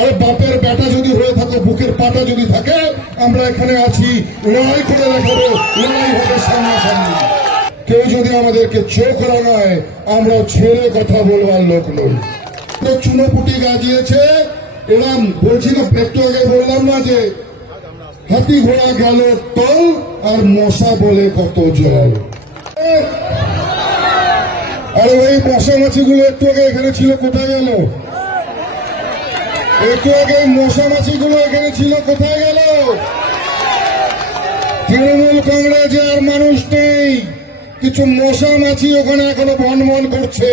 আরে বাপের বেটা যদি হয়ে থাকো, বুকের পাটা যদি থাকে, আমরা এখানে আছি, লড়াই করে দেখাবো, লড়াই হবে সামনাসামনি। কেউ যদি আমাদেরকে চোখ রাঙায়, আমরা ছেড়ে কথা বলবার লোক নই। চুনোপুটি গাজিয়েছে, এরম বলছি না, একটু আগে বললাম না যে হাতি ঘোড়া গেল তল আর মশা বলে কত জল। আরে ওই মশা মাছিগুলো একটু আগে এখানে ছিল, কোথায় গেল? একটু আগে মশা মাছিগুলো এখানে ছিল, কোথায় গেল? তৃণমূল কংগ্রেসে আর মানুষ নেই, কিছু মশা মাছি ওখানে এখনো ভনভন করছে,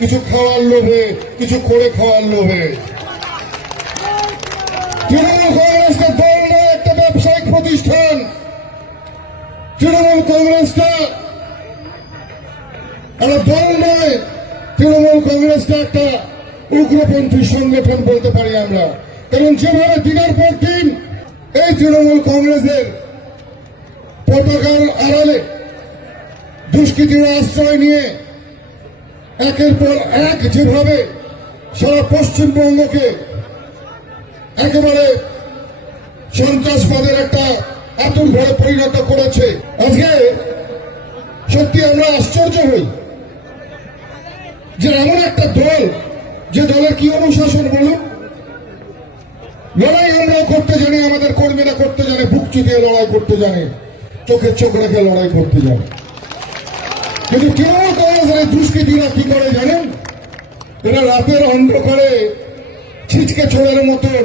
কিছু খাওয়ার লোভে, কিছু করে খাওয়ার লোভে। তৃণমূল কংগ্রেসটা দল নয়, একটা ব্যবসায়িক প্রতিষ্ঠান। তৃণমূল কংগ্রেসটা একটা দল নয়, তৃণমূল কংগ্রেসটা একটা উগ্রপন্থী সংগঠন বলতে পারি আমরা। কারণ যেভাবে দিনের পর দিন এই তৃণমূল কংগ্রেসের পতাকার আড়ালে দুষ্কৃতীরা আশ্রয় নিয়ে একের পর এক যেভাবে সারা পশ্চিমবঙ্গকে একেবারে সন্ত্রাসবাদের একটা আতুর ঘরে পরিণত করেছে, আজকে সত্যি আমরা আশ্চর্য হই যে এমন একটা দল, যে দলের কি অনুশাসন বলুন। লড়াই আমরাও করতে জানি, আমাদের কর্মীরা করতে জানে, বুক চুকিয়ে লড়াই করতে জানে, চোখে চোখ রেখে লড়াই করতে জানে। কিন্তু তৃণমূল কংগ্রেসের দুষ্কৃতীরা কি করে জানেন? এরা রাতের অন্ধকারে ছিচকে ছোড়ের মতন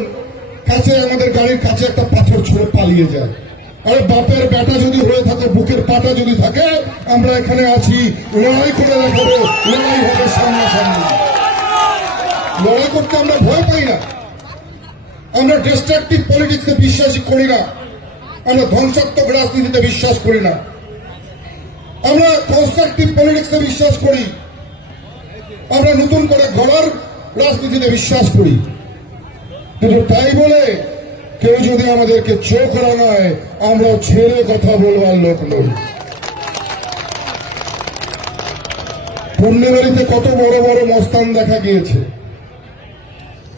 কাছে, আমাদের গাড়ির কাছে একটা পাথর ছুঁড়ে পালিয়ে যায়। আরে বাপের বেটা যদি হয়ে থাকে, বুকের পাটা যদি থাকে, আমরা এখানে আছি, লড়াই করে দেখাবো, লড়াই হবে সামনাসামনি। লড়াই করতে আমরা ভয় পাই না, আমরা ডিস্ট্রাকটিভ পলিটিক্সে বিশ্বাসী করি না, আমরা ধ্বংসাত্মক রাজনীতিতে বিশ্বাস করি না, আমরা কনস্ট্রাকটিভ পলিটিক্সে বিশ্বাস করি, আমরা নতুন করে গড়ার রাজনীতিতে বিশ্বাস করি। কিন্তু তাই বলে কেউ যদি আমাদেরকে চোখ রাঙায়, আমরা ছেড়ে কথা বলবার লোক নই। পুণ্যবাড়িতে কত বড় বড় মস্তান দেখা গিয়েছে,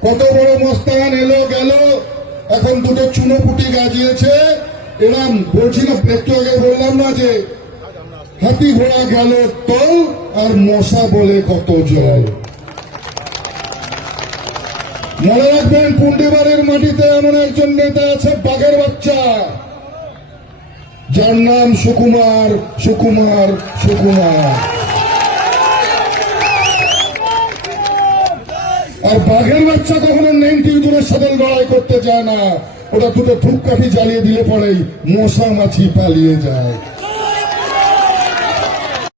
কত বড় মস্তান এলো গেল, এখন দুটো চুনোপুটি গাজিয়েছে। এরম বলছি না, একটু আগে বললাম না যে হাতি ঘোড়া গেল তল আর মশা বলে কত জল। মনে রাখবেন, পুন্ডিবাড়ির মাটিতে এমন একজন নেতা আছে, বাঘের বাচ্চা, যার নাম সুকুমার, সুকুমার, সুকুমার। আর বাঘের বাচ্চা কখনো 92 সাথে লড়াই করতে যায় না, ওটা দুটো ধূপকাঠি জ্বালিয়ে দিলে পরেই মশা মাছি পালিয়ে যায়।